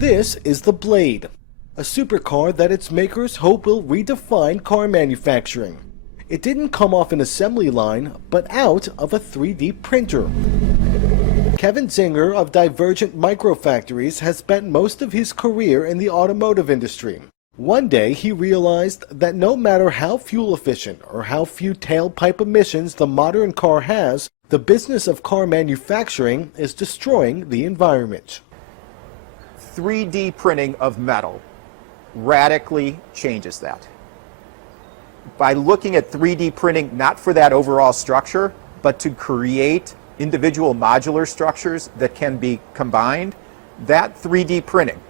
This is the Blade, a supercar that its makers hope will redefine car manufacturing. It didn't come off an assembly line, but out of a 3D printer. Kevin Zinger of Divergent Microfactories has spent most of his career in the automotive industry. One day he realized that no matter how fuel efficient or how few tailpipe emissions the modern car has, the business of car manufacturing is destroying the environment. 3D printing of metal radically changes that. By looking at 3D printing not for that overall structure, but to create individual modular structures that can be combined, that 3D printing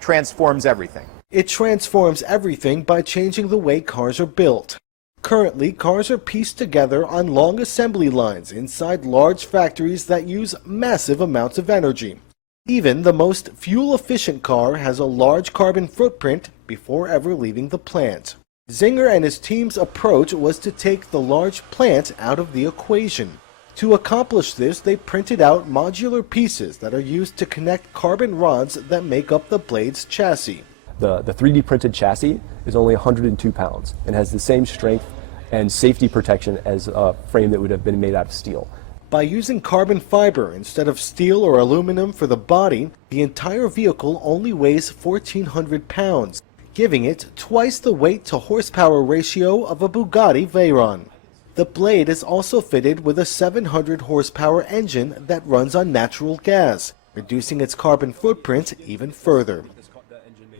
transforms everything. It transforms everything by changing the way cars are built. Currently, cars are pieced together on long assembly lines inside large factories that use massive amounts of energy. Even the most fuel-efficient car has a large carbon footprint before ever leaving the plant. Zinger and his team's approach was to take the large plant out of the equation. To accomplish this, they printed out modular pieces that are used to connect carbon rods that make up the Blade's chassis. The 3D printed chassis is only 102 pounds and has the same strength and safety protection as a frame that would have been made out of steel. By using carbon fiber instead of steel or aluminum for the body, the entire vehicle only weighs 1,400 pounds, giving it twice the weight to horsepower ratio of a Bugatti Veyron. The Blade is also fitted with a 700 horsepower engine that runs on natural gas, reducing its carbon footprint even further.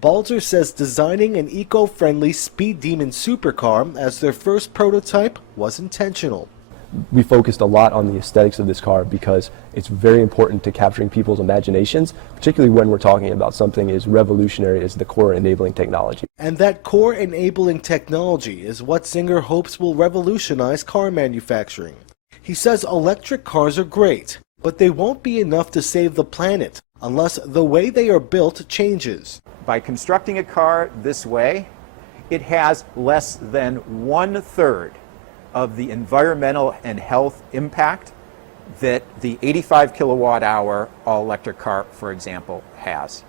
Balzer says designing an eco-friendly Speed Demon supercar as their first prototype was intentional. We focused a lot on the aesthetics of this car because it's very important to capturing people's imaginations, particularly when we're talking about something as revolutionary as the core enabling technology. And that core enabling technology is what Zinger hopes will revolutionize car manufacturing. He says electric cars are great, but they won't be enough to save the planet unless the way they are built changes. By constructing a car this way, it has less than 1/3 of the environmental and health impact that the 85 kilowatt hour all-electric car, for example, has.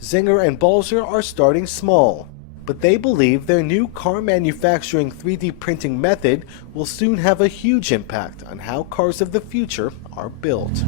Zinger and Balzer are starting small, but they believe their new car manufacturing 3D printing method will soon have a huge impact on how cars of the future are built.